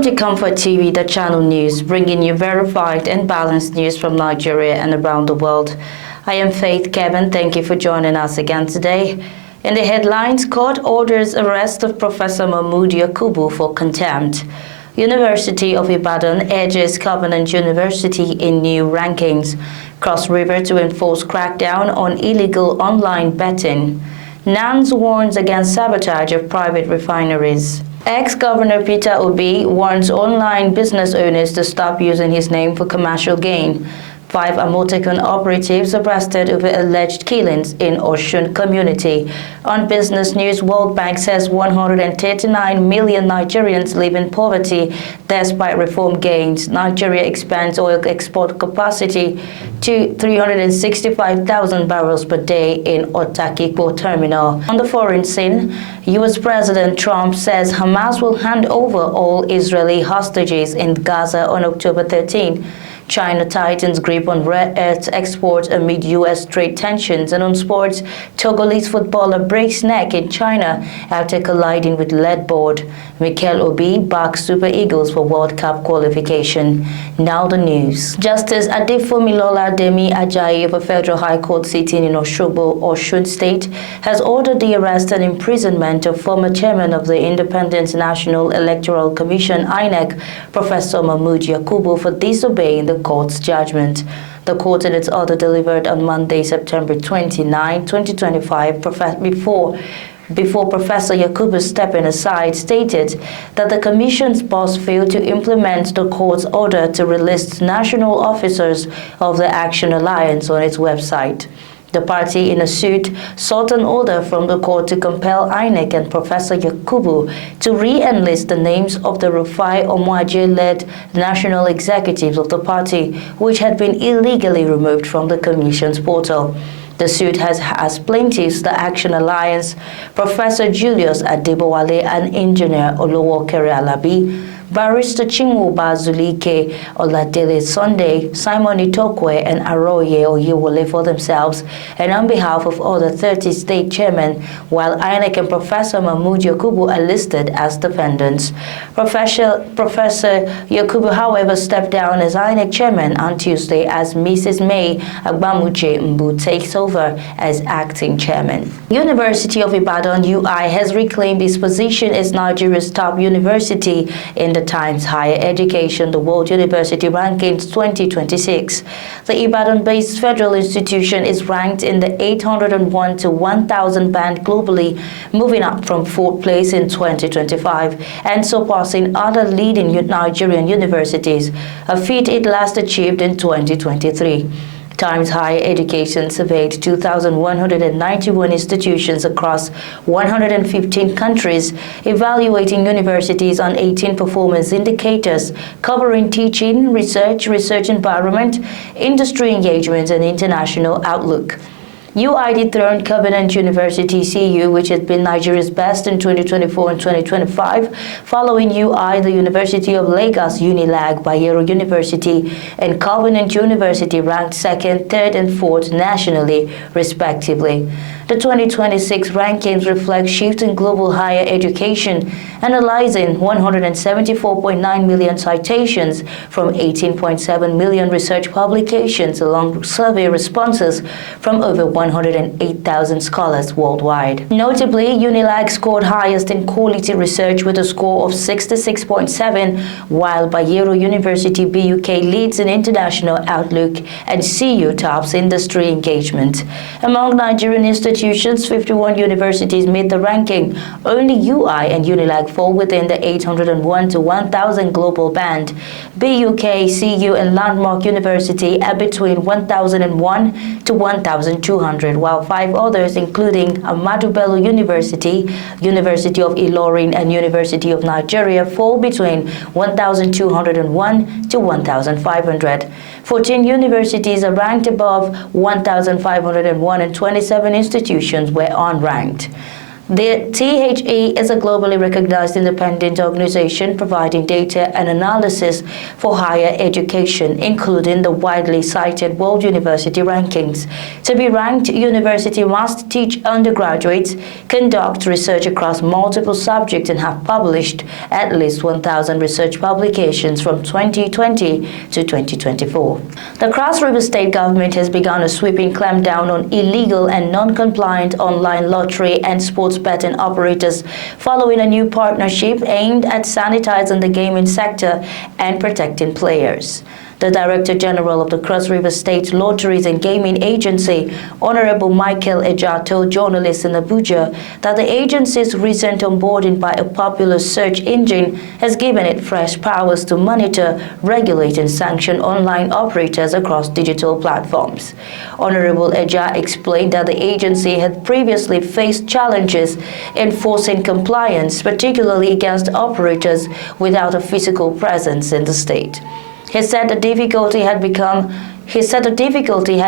Welcome to ComfortTV.channel news, bringing you verified and balanced news from Nigeria and around the world. I am Faith Kevin. Thank you for joining us again today. In the headlines, court orders arrest of Professor Mahmood Yakubu for contempt. University of Ibadan edges Covenant University in new rankings. Cross River to enforce crackdown on illegal online betting. NANS warns against sabotage of private refineries. Ex-Governor Peter Obi warns online business owners to stop using his name for commercial gain. 5 Amotekun operatives arrested over alleged killings in Osun community. On business news, World Bank says 139 million Nigerians live in poverty despite reform gains. Nigeria expands oil export capacity to 365,000 barrels per day in Otakikpo terminal. On the foreign scene, U.S. President Trump says Hamas will hand over all Israeli hostages in Gaza on October 13. China tightens grip on rare earth exports amid U.S. trade tensions. And on sports, Togolese footballer breaks neck in China after colliding with lead board. Mikel Obi backs Super Eagles for World Cup qualification. Now the news. Justice Adefomilola Demi Ajayi of a federal high court sitting in Osogbo, Osun State, has ordered the arrest and imprisonment of former chairman of the Independent National Electoral Commission, Inec, Professor Mahmood Yakubu, for disobeying the court's judgment. The court in its order delivered on Monday, September 29, 2025, before Professor Yakubu stepping aside, stated that the Commission's boss failed to implement the court's order to relist national officers of the Action Alliance on its website. The party, in a suit, sought an order from the court to compel Inec and Professor Yakubu to re-enlist the names of the Rufai Omwaje-led national executives of the party, which had been illegally removed from the Commission's portal. The suit has as plaintiffs the Action Alliance, Professor Julius Adebowale and Engineer Olowokere Alabi, Barrister Chinwoba Zulike Oladele Sunday, Simon Itokwe and Aroye Oyewole for themselves and on behalf of other 30 state chairmen, while Inec and Professor Mahmood Yakubu are listed as defendants. Professor Yakubu, however, stepped down as Inec chairman on Tuesday as Mrs. May Agbamuche Mbu takes over as acting chairman. University of Ibadan UI has reclaimed its position as Nigeria's top university in the Times Higher Education, the World University Rankings 2026. The Ibadan-based federal institution is ranked in the 801 to 1,000 band globally, moving up from 4th place in 2025 and surpassing other leading Nigerian universities, a feat it last achieved in 2023. Times Higher Education surveyed 2,191 institutions across 115 countries, evaluating universities on 18 performance indicators covering teaching, research environment, industry engagement, and international outlook. UI dethroned Covenant University CU, which has been Nigeria's best in 2024 and 2025, following UI, the University of Lagos Unilag, Bayero University, and Covenant University ranked 2nd, 3rd, and 4th nationally, respectively. The 2026 rankings reflect shift in global higher education, analyzing 174.9 million citations from 18.7 million research publications along survey responses from over 108,000 scholars worldwide. Notably, Unilag scored highest in quality research with a score of 66.7, while Bayero University BUK leads in international outlook and CU tops industry engagement. Among Nigerian institutions, 51 universities made the ranking. Only UI and Unilag fall within the 801 to 1,000 global band. BUK, CU, and Landmark University are between 1,001 to 1,200, while 5 others, including Ahmadu Bello University, University of Ilorin, and University of Nigeria, fall between 1,201 to 1,500. 14 universities are ranked above 1,501 and 27 institutions were unranked. The THE is a globally recognized independent organization providing data and analysis for higher education, including the widely cited World University Rankings. To be ranked, university must teach undergraduates, conduct research across multiple subjects, and have published at least 1,000 research publications from 2020 to 2024. The Cross River State government has begun a sweeping clampdown on illegal and non-compliant online lottery and sports betting operators following a new partnership aimed at sanitizing the gaming sector and protecting players. The Director General of the Cross River State Lotteries and Gaming Agency, Honorable Michael Eja, told journalists in Abuja that the agency's recent onboarding by a popular search engine has given it fresh powers to monitor, regulate and sanction online operators across digital platforms. Honorable Eja explained that the agency had previously faced challenges enforcing compliance, particularly against operators without a physical presence in the state. He said the difficulty had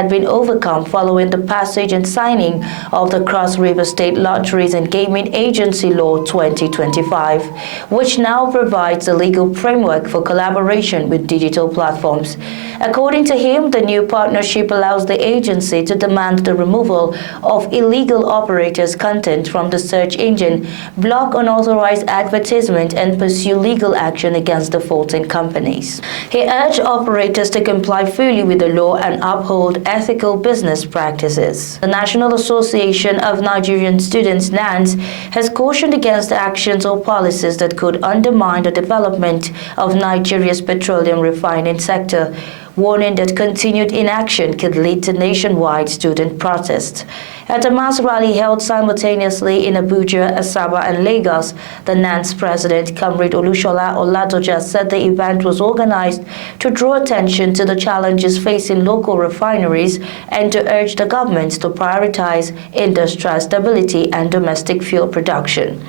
been overcome following the passage and signing of the Cross River State Lotteries and Gaming Agency Law 2025, which now provides a legal framework for collaboration with digital platforms. According to him, the new partnership allows the agency to demand the removal of illegal operators' content from the search engine, block unauthorized advertisement, and pursue legal action against defaulting companies. He urged operators to comply fully with the law and uphold ethical business practices. The National Association of Nigerian Students, NANS, has cautioned against actions or policies that could undermine the development of Nigeria's petroleum refining sector, warning that continued inaction could lead to nationwide student protests. At a mass rally held simultaneously in Abuja, Asaba, and Lagos, the NANS president, Comrade Olushola Oladoja, said the event was organized to draw attention to the challenges facing local refineries and to urge the government to prioritize industrial stability and domestic fuel production.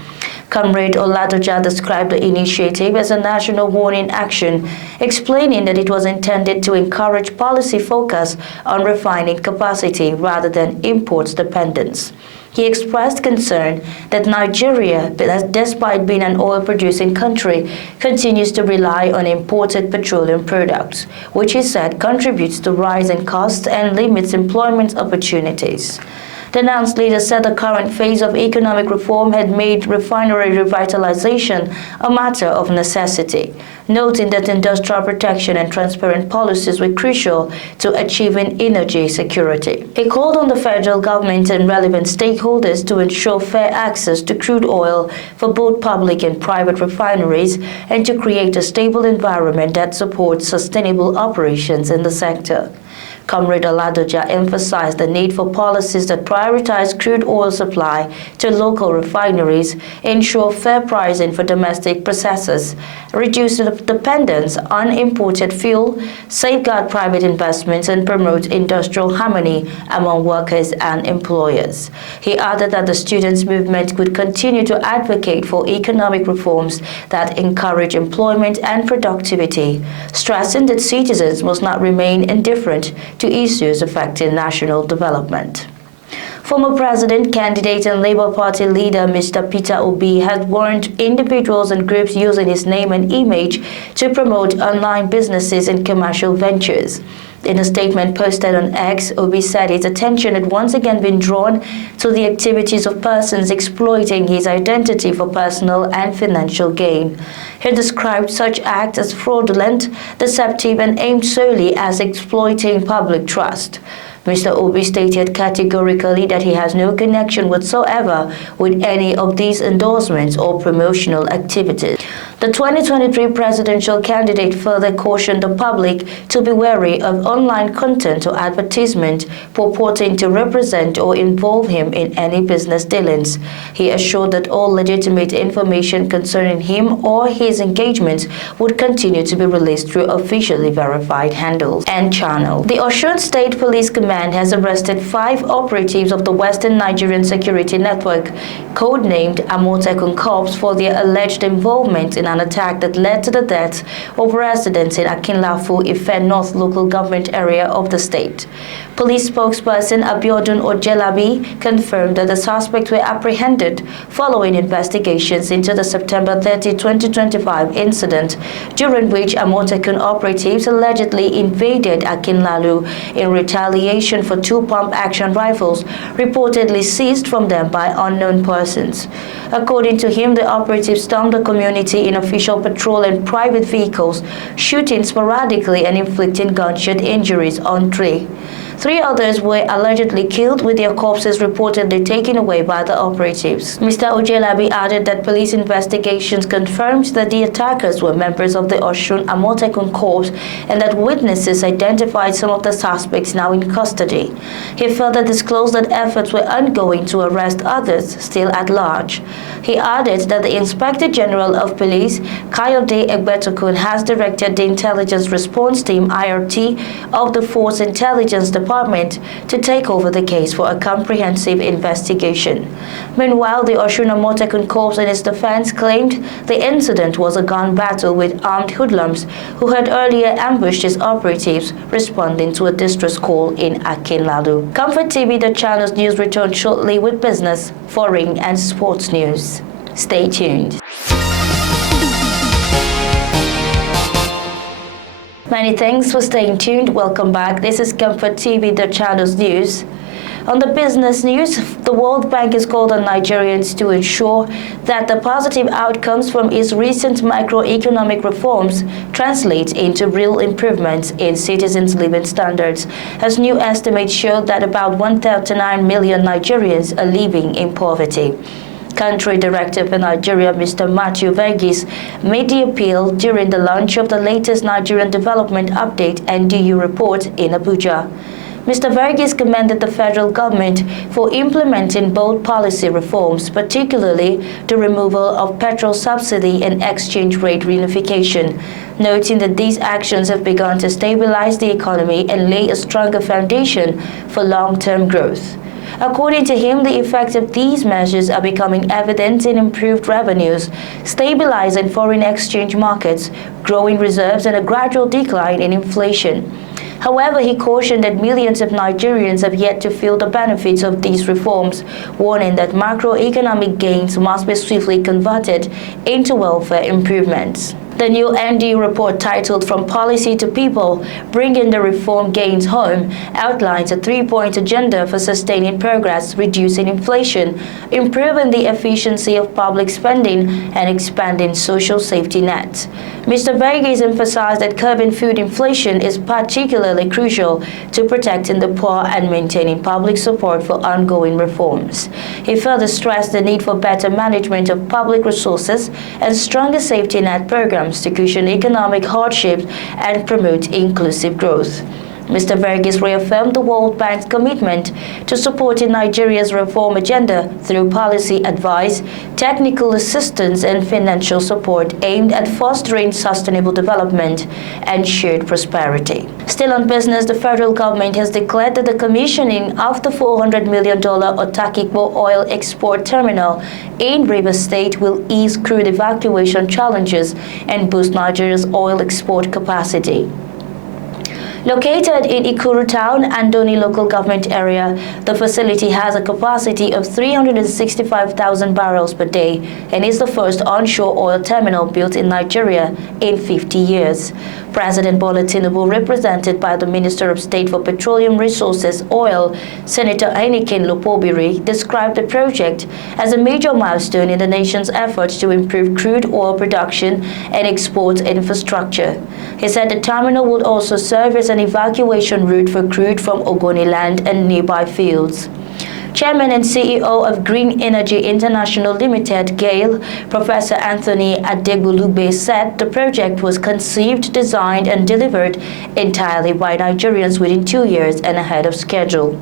Comrade Oladoja described the initiative as a national warning action, explaining that it was intended to encourage policy focus on refining capacity rather than imports dependence. He expressed concern that Nigeria, despite being an oil-producing country, continues to rely on imported petroleum products, which he said contributes to rising costs and limits employment opportunities. The NANS leader said the current phase of economic reform had made refinery revitalization a matter of necessity, noting that industrial protection and transparent policies were crucial to achieving energy security. He called on the federal government and relevant stakeholders to ensure fair access to crude oil for both public and private refineries and to create a stable environment that supports sustainable operations in the sector. Comrade Oladoja emphasized the need for policies that prioritize crude oil supply to local refineries, ensure fair pricing for domestic processors, reduce dependence on imported fuel, safeguard private investments, and promote industrial harmony among workers and employers. He added that the students' movement could continue to advocate for economic reforms that encourage employment and productivity, stressing that citizens must not remain indifferent to issues affecting national development. Former president, candidate and Labour Party leader Mr. Peter Obi has warned individuals and groups using his name and image to promote online businesses and commercial ventures. In a statement posted on X, Obi said his attention had once again been drawn to the activities of persons exploiting his identity for personal and financial gain. He described such acts as fraudulent, deceptive, and aimed solely at exploiting public trust. Mr. Obi stated categorically that he has no connection whatsoever with any of these endorsements or promotional activities. The 2023 presidential candidate further cautioned the public to be wary of online content or advertisement purporting to represent or involve him in any business dealings. He assured that all legitimate information concerning him or his engagements would continue to be released through officially verified handles and channels. The Osun State Police Command has arrested 5 operatives of the Western Nigerian Security Network, codenamed Amotekun Corps, for their alleged involvement in an attack that led to the deaths of residents in Akinlafu, Ife North local government area of the state. Police spokesperson Abiodun Ojelabi confirmed that the suspects were apprehended following investigations into the September 30, 2025 incident, during which Amotekun operatives allegedly invaded Akinlalu in retaliation for 2 pump-action rifles reportedly seized from them by unknown persons. According to him, the operatives stormed the community in official patrol and private vehicles, shooting sporadically and inflicting gunshot injuries on 3. 3 others were allegedly killed, with their corpses reportedly taken away by the operatives. Mr. Ojelabi added that police investigations confirmed that the attackers were members of the Osun Amotekun Corps and that witnesses identified some of the suspects now in custody. He further disclosed that efforts were ongoing to arrest others still at large. He added that the Inspector General of Police, Kayode Egbetokun, has directed the Intelligence Response Team (IRT) of the Force Intelligence Department to take over the case for a comprehensive investigation. Meanwhile, the Osun Amotekun Corps in its defense claimed the incident was a gun battle with armed hoodlums who had earlier ambushed its operatives responding to a distress call in Akinlalu. ComfortTV.channel's news returns shortly with business, foreign and sports news. Stay tuned. Many thanks for staying tuned. Welcome back. This is ComfortTV.channel's news. On the business news, the World Bank has called on Nigerians to ensure that the positive outcomes from its recent macroeconomic reforms translate into real improvements in citizens' living standards, as new estimates show that about 139 million Nigerians are living in poverty. Country Director for Nigeria, Mr. Matthew Verghese, made the appeal during the launch of the latest Nigerian Development Update (NDU) report in Abuja. Mr. Verghese commended the federal government for implementing bold policy reforms, particularly the removal of petrol subsidy and exchange rate reunification, noting that these actions have begun to stabilize the economy and lay a stronger foundation for long-term growth. According to him, the effects of these measures are becoming evident in improved revenues, stabilizing foreign exchange markets, growing reserves, and a gradual decline in inflation. However, he cautioned that millions of Nigerians have yet to feel the benefits of these reforms, warning that macroeconomic gains must be swiftly converted into welfare improvements. The new NDU report, titled From Policy to People, Bringing the Reform Gains Home, outlines a 3-point agenda for sustaining progress, reducing inflation, improving the efficiency of public spending, and expanding social safety nets. Mr. Verghese emphasized that curbing food inflation is particularly crucial to protecting the poor and maintaining public support for ongoing reforms. He further stressed the need for better management of public resources and stronger safety net programs to cushion economic hardships and promote inclusive growth. Mr. Verghese reaffirmed the World Bank's commitment to supporting Nigeria's reform agenda through policy advice, technical assistance, and financial support aimed at fostering sustainable development and shared prosperity. Still on business, the federal government has declared that the commissioning of the $400 million Otakikbo oil export terminal in Rivers State will ease crude evacuation challenges and boost Nigeria's oil export capacity. Located in Ikuru Town, Andoni local government area, the facility has a capacity of 365,000 barrels per day and is the first onshore oil terminal built in Nigeria in 50 years. President Bola Tinubu, represented by the Minister of State for Petroleum Resources, Oil, Senator Inec Lopobiri, described the project as a major milestone in the nation's efforts to improve crude oil production and export infrastructure. He said the terminal would also serve as an evacuation route for crude from Ogoniland and nearby fields. Chairman and CEO of Green Energy International Limited, GAIL, Professor Anthony Adegbulugbe, said the project was conceived, designed, and delivered entirely by Nigerians within 2 years and ahead of schedule.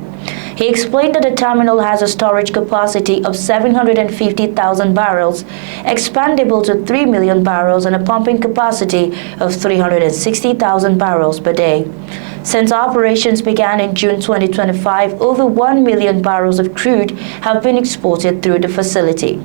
He explained that the terminal has a storage capacity of 750,000 barrels, expandable to 3 million barrels, and a pumping capacity of 360,000 barrels per day. Since operations began in June 2025, over 1 million barrels of crude have been exported through the facility.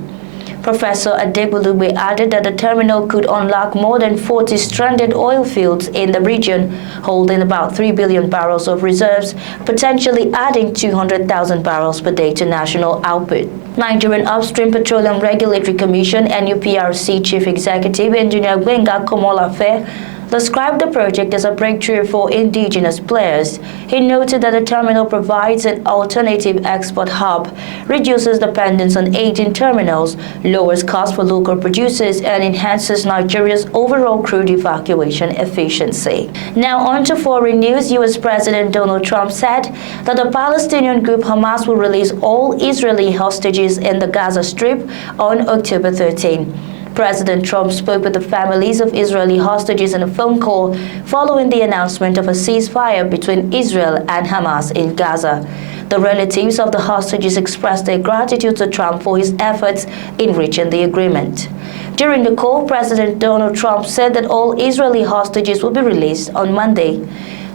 Professor Adebulugbe added that the terminal could unlock more than 40 stranded oil fields in the region, holding about 3 billion barrels of reserves, potentially adding 200,000 barrels per day to national output. Nigerian Upstream Petroleum Regulatory Commission (NUPRC) Chief Executive Engineer Gbenga Komolafe described the project as a breakthrough for indigenous players. He noted that the terminal provides an alternative export hub, reduces dependence on aging terminals, lowers costs for local producers, and enhances Nigeria's overall crude evacuation efficiency. Now on to foreign news. U.S. President Donald Trump said that the Palestinian group Hamas will release all Israeli hostages in the Gaza Strip on October 13. President Trump spoke with the families of Israeli hostages in a phone call following the announcement of a ceasefire between Israel and Hamas in Gaza. The relatives of the hostages expressed their gratitude to Trump for his efforts in reaching the agreement. During the call, President Donald Trump said that all Israeli hostages will be released on Monday.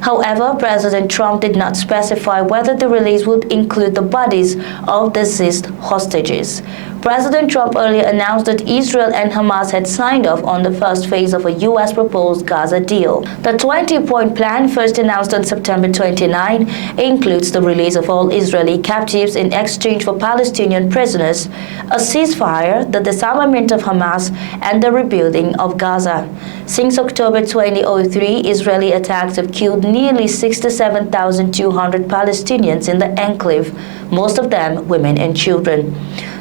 However, President Trump did not specify whether the release would include the bodies of deceased hostages. President Trump earlier announced that Israel and Hamas had signed off on the first phase of a U.S. proposed Gaza deal. The 20-point plan, first announced on September 29, includes the release of all Israeli captives in exchange for Palestinian prisoners, a ceasefire, the disarmament of Hamas, and the rebuilding of Gaza. Since October 2003, Israeli attacks have killed nearly 67,200 Palestinians in the enclave, most of them women and children.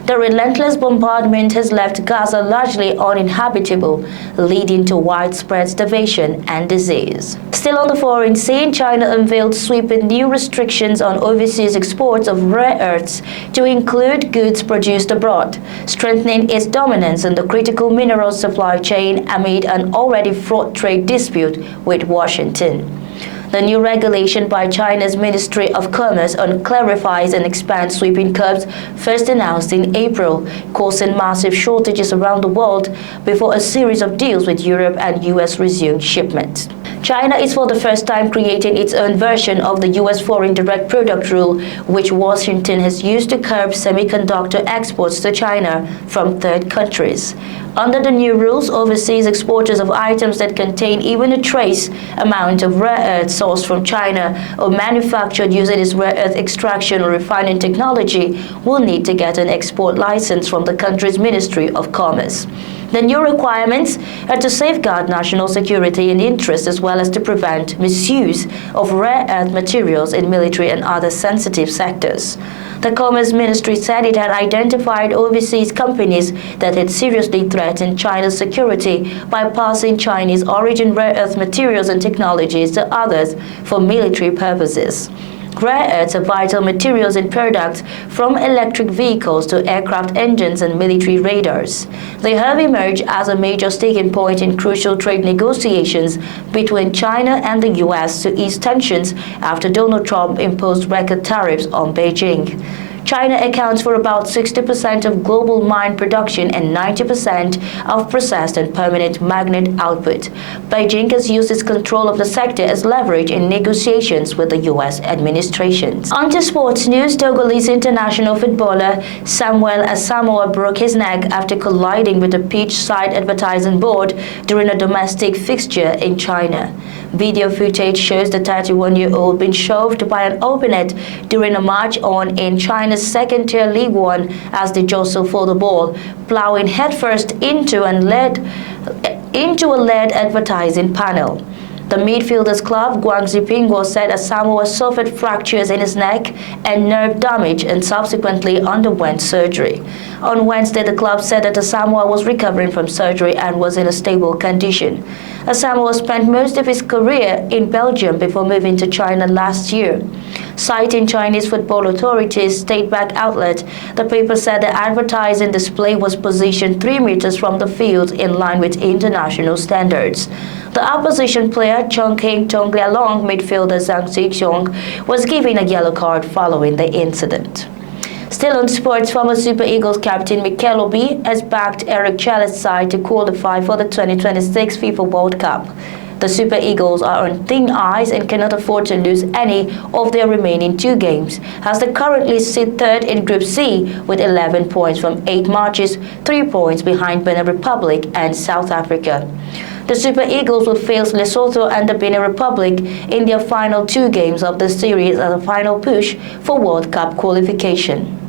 The relentless bombardment has left Gaza largely uninhabitable, leading to widespread starvation and disease. Still on the foreign scene, China unveiled sweeping new restrictions on overseas exports of rare earths to include goods produced abroad, strengthening its dominance in the critical minerals supply chain amid an already fraught trade dispute with Washington. The new regulation by China's Ministry of Commerce clarifies and expands sweeping curbs, first announced in April, causing massive shortages around the world before a series of deals with Europe and US resumed shipments. China is for the first time creating its own version of the U.S. Foreign Direct Product Rule, which Washington has used to curb semiconductor exports to China from third countries. Under the new rules, overseas exporters of items that contain even a trace amount of rare earth sourced from China or manufactured using its rare earth extraction or refining technology will need to get an export license from the country's Ministry of Commerce. The new requirements are to safeguard national security and interests as well as to prevent misuse of rare earth materials in military and other sensitive sectors. The Commerce Ministry said it had identified overseas companies that had seriously threatened China's security by passing Chinese origin rare earth materials and technologies to others for military purposes. Rare earths are vital materials and products from electric vehicles to aircraft engines and military radars. They have emerged as a major sticking point in crucial trade negotiations between China and the U.S. to ease tensions after Donald Trump imposed record tariffs on Beijing. China accounts for about 60% of global mine production and 90% of processed and permanent magnet output. Beijing has used its control of the sector as leverage in negotiations with the U.S. administration. On to sports news, Togolese international footballer Samuel Asamoah broke his neck after colliding with a pitch-side advertising board during a domestic fixture in China. Video footage shows the 31-year-old being shoved by an opponent during a match on in China's second-tier League One as they jostle for the ball, plowing headfirst into a LED advertising panel. The midfielder's club, Guangzhou Pingguo, said Asamoah suffered fractures in his neck and nerve damage and subsequently underwent surgery. On Wednesday, the club said that Asamoah was recovering from surgery and was in a stable condition. Asamoah spent most of his career in Belgium before moving to China last year. Citing Chinese football authorities' state-backed outlet, the paper said the advertising display was positioned 3 meters from the field in line with international standards. The opposition player Chongqing Tonglialong midfielder Zhang Zixiong was given a yellow card following the incident. Still on sports, former Super Eagles captain Mikel Obi has backed Eric Chale's side to qualify for the 2026 FIFA World Cup. The Super Eagles are on thin ice and cannot afford to lose any of their remaining 2 games, as they currently sit third in Group C with 11 points from 8 matches, 3 points behind Benin Republic and South Africa. The Super Eagles will face Lesotho and the Benin Republic in their final 2 games of the series as a final push for World Cup qualification.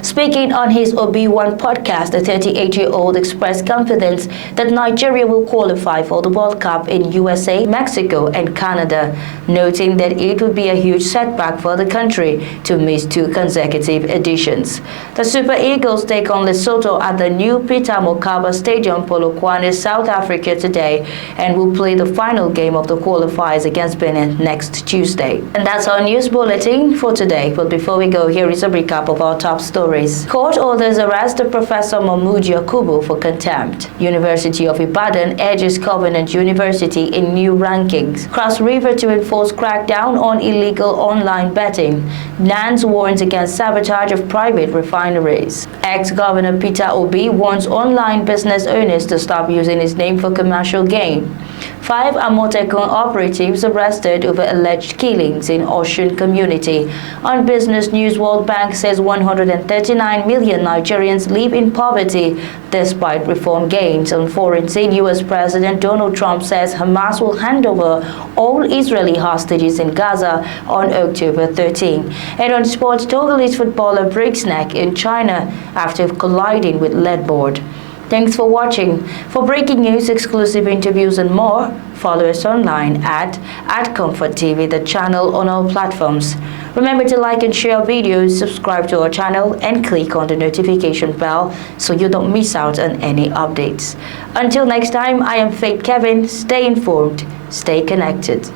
Speaking on his OB1 podcast, the 38-year-old expressed confidence that Nigeria will qualify for the World Cup in USA, Mexico and Canada, noting that it would be a huge setback for the country to miss 2 consecutive editions. The Super Eagles take on Lesotho at the new Peter Mokaba Stadium, Polokwane, South Africa today, and will play the final game of the qualifiers against Benin next Tuesday. And that's our news bulletin for today. But before we go, here is a recap of our top stories. Court orders arrest Professor Mahmood Yakubu for contempt. University of Ibadan edges Covenant University in new rankings. Cross River to enforce crackdown on illegal online betting. NANS warns against sabotage of private refineries. Ex-Governor Peter Obi warns online business owners to stop using his name for commercial gain. 5 Amotekun operatives arrested over alleged killings in Osun community. On business news, World Bank says 139 million Nigerians live in poverty despite reform gains. On foreign scene, U.S. President Donald Trump says Hamas will hand over all Israeli hostages in Gaza on October 13. And on sports, Togolese footballer breaks neck in China after colliding with leadboard. Thanks for watching. For breaking news, exclusive interviews and more, follow us online at ComfortTV.channel on all platforms. Remember to like and share our videos, subscribe to our channel and click on the notification bell so you don't miss out on any updates. Until next time, I am Faith Kevin. Stay informed, stay connected.